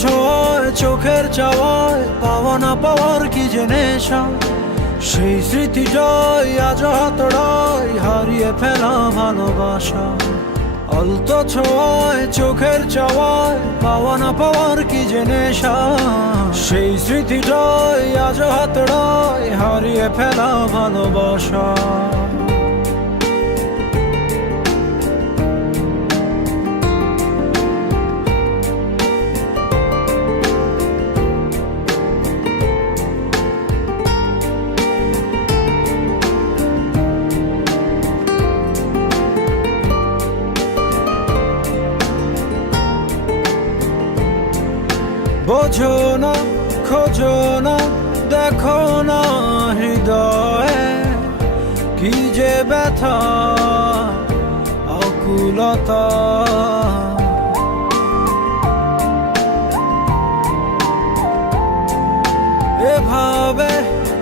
ছোঁয়ায় চোখের চাওয়ায় পাওয়া না পাওয়ার কি যে নেশা, সেই স্মৃতিটাই আজ হাতড়ায় হারিয়ে ফেলা ভালোবাসা। আলতো ছোঁয়ায় চোখের চাওয়ায় পাওয়া না পাওয়ার কি যে নেশা, সেই স্মৃতিটাই আজ হাতড়ায় হারিয়ে ফেলা ভালোবাসা। বোঝো না, খোঁজো না, দেখো না হৃদয়ে কি যে ব্যথা আকুলতা। এভাবে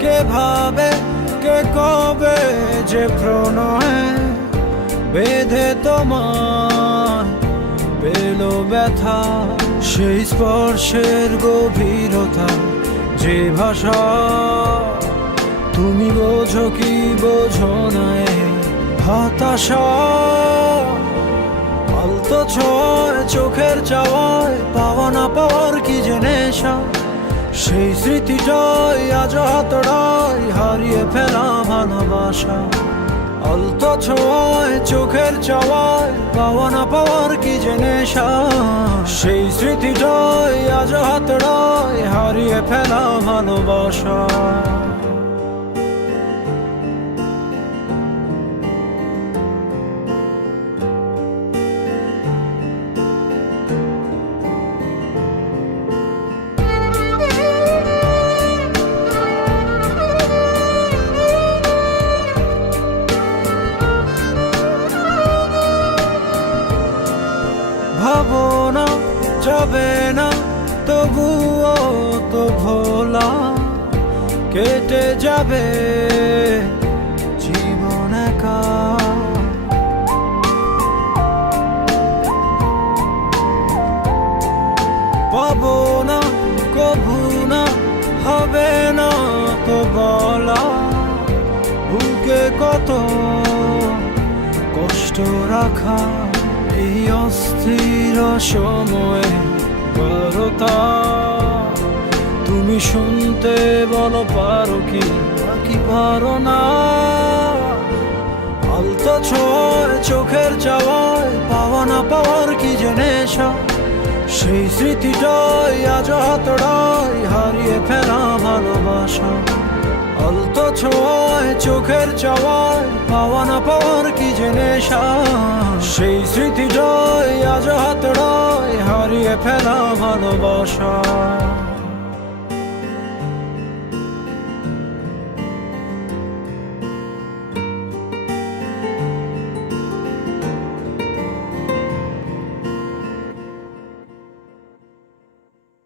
কে ভাবে, কে কবে যে প্রণয়ে বেঁধে তোমার পেলো ব্যথা। সেই স্পর্শের গভীরতা, যে ভাষা তুমি বোঝো কি বোঝো না হতাশা। আলতো ছোঁয়ায় চোখের চাওয়ায় পাওয়া না পাওয়ার কি যে নেশা, সেই স্মৃতিটাই আজ হাতড়ায় হারিয়ে ফেলা ভালোবাসা। আলতো ছোঁয়ায় চোখের চাওয়ায় পাওয়া না পাওয়ার কি যে নেশা, সেই স্মৃতিটাই আজ হাতড়ায় হারিয়ে ফেলা ভালোবাসা। ভাবো না, যাবে না, তবুও তো ভোলা কেটে যাবে জীবন একা। পাবো না, কভু না, হবে না তো বলা, বুকে কত কষ্ট রাখা এই অস্থির সময়ে বারতা। তুমি শুনতে বলো পারো কি নাকি পারো না। আলতো ছোঁয়ায় চোখের চাওয়ায় পাওয়া না পাওয়ার কি যে নেশা, সেই স্মৃতিটাই আজ হাতড়ায় হারিয়ে ফেলা ভালোবাসা। আলতো ছোঁয়ায় চোখের চাওয়ায় পাওয়া না পাওয়ার কি যে নেশা, সেই স্মৃতিটাই আজ হাতড়ায় হারিয়ে ফেলা ভালোবাসা।